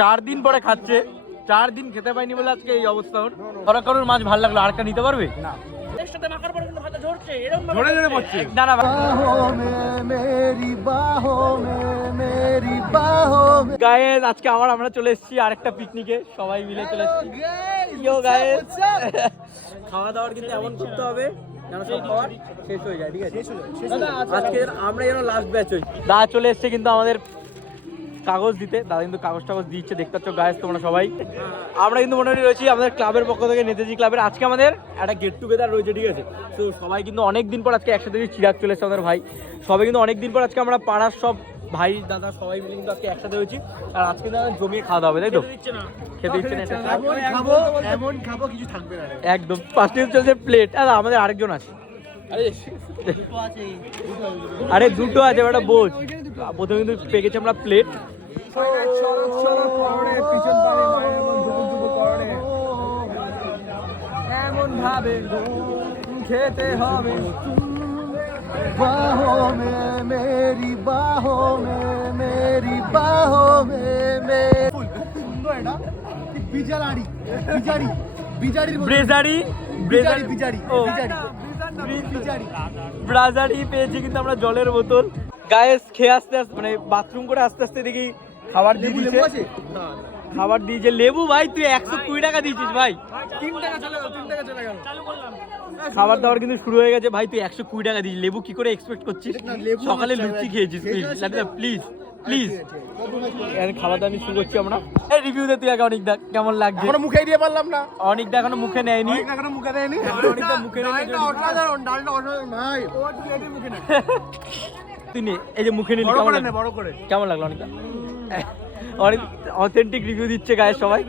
4 দিন পরে খাচ্ছে, 4 দিন খেতে পাইনি বলে আজকে এই অবস্থা। ওরা কারোর মাছ ভালো লাগলো, আর কা নিতে পারবে না? গায়েস আজকে আবার আমরা চলে এসেছি আরেকটা পিকনিকে, সবাই মিলে চলে এসেছি। খাওয়া দাওয়ার কিন্তু এমন করতে হবে যেন সব খাবার শেষ হয়ে যায়, ঠিক আছে? আজকে আমরা যেন লাস্ট ব্যাচ হই। দাদা চলে এসছে কিন্তু আমাদের কাগজ দিতে, দাদা কিন্তু কাগজ টাগজ দিচ্ছে, দেখতে পাচ্ছ গায়েস তোমরা সবাই। আমরা কিন্তু মোটামুটি রয়েছি আমাদের ক্লাবের পক্ষ থেকে, নেতাজি ক্লাবের। আজকে আমাদের একটা গেট টুগেদার রয়েছে, ঠিক আছে? তো সবাই কিন্তু অনেক দিন পর আজকে একসাথে চিরাগ চলে এসেছে আমাদের ভাই, সবাই কিন্তু অনেক দিন পর আজকে আমরা পাড়ার সব ভাই দাদা সবাই মিলে কিন্তু আজকে একসাথে হয়েছি। আর আজকে জমিয়ে খাওয়া দাওয়া হবে, তাই তো? খেতে দিচ্ছে না, এমন খাবো কিছু থাকবে না একদম। ফার্স্টে চলছে প্লেট। আর আমাদের আরেকজন আছে, আরে দুটো আছে, একটা বোঝ। প্রথমে কিন্তু পেয়ে গেছি আমরা প্লেট। এমন ভাবে খেতে হবে, बाहों में मेरी बाहों में मेरी बाहों में सुंदर है ना बिजाड़ी बिजाड़ी बिजाड़ी ব্রেজারি बिजाड़ी बिजाड़ी বিজারি ব্রাজারি পেয়েছি কিন্তু আমরা জলের বোতল। গায়েস খেয়ে আসতে আসতে মানে বাথরুম করে আস্তে আস্তে দেখি খাবার দিয়ে দিয়েছে। খাবার দিয়েছে লেবু। ভাই তুই 120 টাকা দিয়েছিস ভাই, 3 টাকা চলে গেল খাবার দাবার কিন্তু শুরু হয়ে গেছে। ভাই তুই 120 টাকা দিয়েছিস, লেবু কি করে এক্সপেক্ট করছিস? সকালে লুচি খেয়েছিস প্লিজ প্লিজ। খাবার দাবার শুরু করছি আমরা। এই রিভিউ দে তুই আগে, অনেক দেখ কেমন লাগছে। এখনো মুখে দিয়ে পারলাম না, অনেক দেখ এখনো মুখে নেয়নি, এখনো মুখে দেয়নি, অনেক দেখ মুখে নেয়নি। ডালটা ভাই ও তুই মুখে না তুই নে, এই যে মুখে নিলি কেমন লাগলো? বড় করে কেমন লাগলো? অনেকটা অনেক অথেন্টিক রিভিউ দিচ্ছে গায়ে সবাই।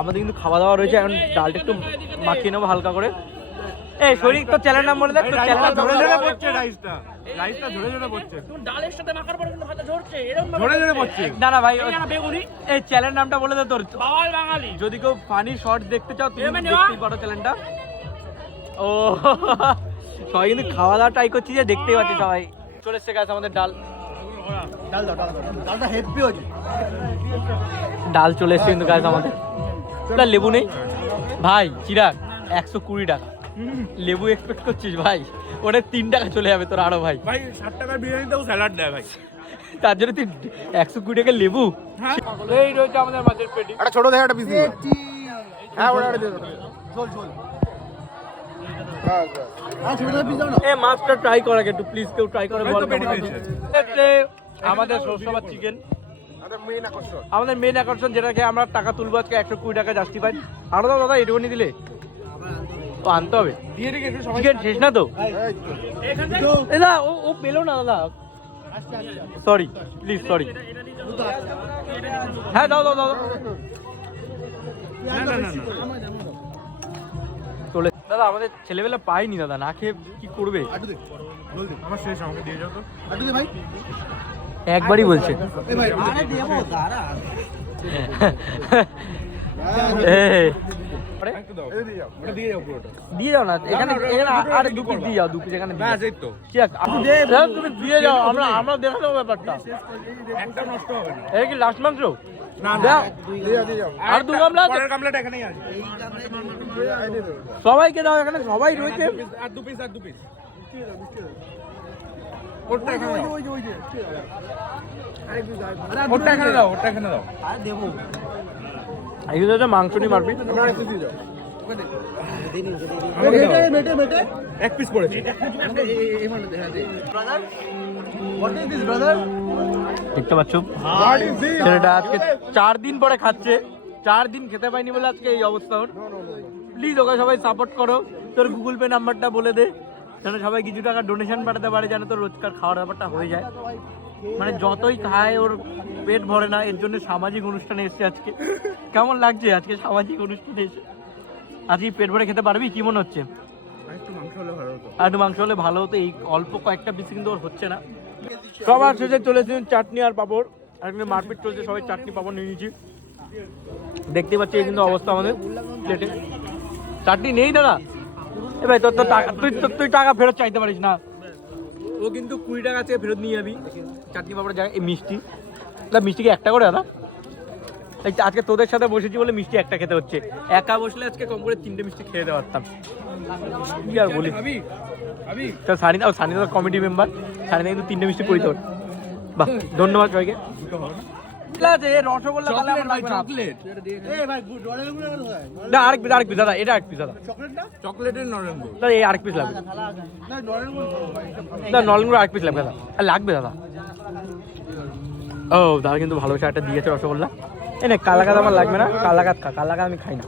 আমাদের কিন্তু খাওয়া দাওয়া রয়েছে, এখন ডালটা একটু মাখিয়ে নেবো হালকা করে। এই শরীর তো চ্যানেল নাম বলে দেখ, তো চ্যানেল ধরে ধরে পড়ছে রাইসটা ধরে ধরে পড়ছে, তুমি ডালের সাথে মাখার পরে কিন্তু হাতে ঝরছে এরকম ধরে ধরে পড়ছে। না না ভাই, বেগুনি এই চ্যানেল নামটা বলে দে তোর। বাওয়াল বাঙালি। যদি কেউ ফানি শর্ট দেখতে চাও তুমি দেখতেই পারো চ্যানেলটা। ও সবাই কিন্তু খাওয়া দাওয়া ট্রাই করছি, যে দেখতেই পাচ্ছি সবাই। চলে এসছে গাছ আমাদের ডাল। ডালটা হেভি হচ্ছে, ডাল চলে এসছে কিন্তু গাছ আমাদের। লেবু নেই ভাই, চিরাগ 120 টাকা লেবু এক্সপেক্ট করছিস ভাই? ওটা 3 টাকা চলে যাবে তোর আরো ভাই। ভাই 60 টাকার বিরিয়ানিতেও স্যালাড দেয় ভাই, তার জন্য তুই 120 টাকা লেবু। এই রয়েছে আমাদের মাছের পেটি। একটা ছোট দেখে একটা পিস দিন। হ্যাঁ ওটা দিয়ে দাও, ঝোল ঝোল। হ্যাঁ ছোট পিস দাও না। এই মাছটা ট্রাই করা একটু প্লিজ, কেউ ট্রাই করে বল। আমাদের সরষেবার চিকেন আমাদের মেন আকর্ষণ, যেটা খেয়ে আমরা টাকা তুলবো আজকে 120 টাকা জাস্টিফাইড। আরো দাও দাদা, এটুকুনি দিলে ও আনতে হবে। চিকেন শেষ না তো? দাদা ও পেলো না দাদা, সরি প্লিজ সরি। হ্যাঁ দাও দাও দাও। চলে দাদা, আমাদের ছেলেবেলা পাইনি দাদা, না খেয়ে কি করবে? আমার শেষ, আমাকে দিয়ে যাও তো। আটু দে ভাই, একবারই বলছে। দিয়ে যাও না এখানে, আরে 2 পিস দিয়ে যাও, 2 পিস এখানে তুমি দিয়ে যাও, আমরা দেখা দেবো ব্যাপারটা। একটা নষ্ট হবে না, এই কি লাস্ট মাংস? না না দিয়ে যাও। আর 2 গামলা আছে, পরের গামলাটা এখানেই আছে। সবাইকে দাও, এখানে সবাই রয়েছে। আর 2 পিস ওটা এখানে দাও, ওটা এখানে দাও, ওটা এখানে দাও। আর দেবো এই যে মাংস নিয়ে মারবি। আমরা একটু দিয়ে দাও। মেটে এক পিস পড়েছে। দেখতে পাচ্ছ ছেলেটা আজকে 4 দিন পরে খাচ্ছে, 4 দিন খেতে পাইনি বলে আজকে এই অবস্থা ওর। প্লিজ ওকে সবাই সাপোর্ট করো, তোর গুগল পে নাম্বারটা বলে দে, যেন সবাই কিছু টাকা ডোনেশন পাঠাতে পারে, যেন তোর রোজকার খাওয়ার ব্যাপারটা হয়ে যায়। মানে যতই খায় ওর পেট ভরে না, এর জন্য সামাজিক অনুষ্ঠানে এসছে আজকে। কেমন লাগছে আজকে সামাজিক অনুষ্ঠানে এসে? আজকে পেট ভরে খেতে পারবি? কি মনে হচ্ছে? আর একটু মাংস হলে ভালো হতো, এই অল্প কয়েকটা পিস কিন্তু ওর হচ্ছে না। সবার শেষে চলেছে চাটনি আর পাপড়, আর কিন্তু মারপিট চলছে, সবাই চাটনি পাপড় নিয়ে নিয়েছি। দেখতে পাচ্ছি এই কিন্তু অবস্থা আমাদের প্লেটে। চাটনি নেই দাদা? এ ভাই তোর তো টাকা, তুই টাকা ফেরত চাইতে পারিস না। ও কিন্তু 20 টাকা আছে, ফেরত নিয়ে যাবি চাটনি পাপড়ের জায়গায়। এই মিষ্টি, মিষ্টি কি 1 টাকা করে দাদা? তাই আজকে তোদের সাথে বসেছি বলে মিষ্টি একটা খেতে হচ্ছে, একা বসলে আজকে কম করে 3টে মিষ্টি খেয়ে দিতে পারতাম। কি আর বলি, তো সানিদা কমিটি মেম্বার, সানিদা কিন্তু 3টে মিষ্টি পরিত। বাহ, ধন্যবাদ সবাইকে। রসগোল্লা না, আরেক পিস দাদা, এটা আরেক পিস দাদা, চকলেটের নরেন্দ্র। দাদা এই আরেক পিস লাগবে দাদা, নলেনগুলো আরেক পিস লাগবে দাদা, আর লাগবে দাদা। ও দাদা কিন্তু ভালোবাসা একটা দিয়েছে রসগোল্লা। এই না কালাকাত আমার লাগবে না, কালাকাত খা, কালাকাত আমি খাই না।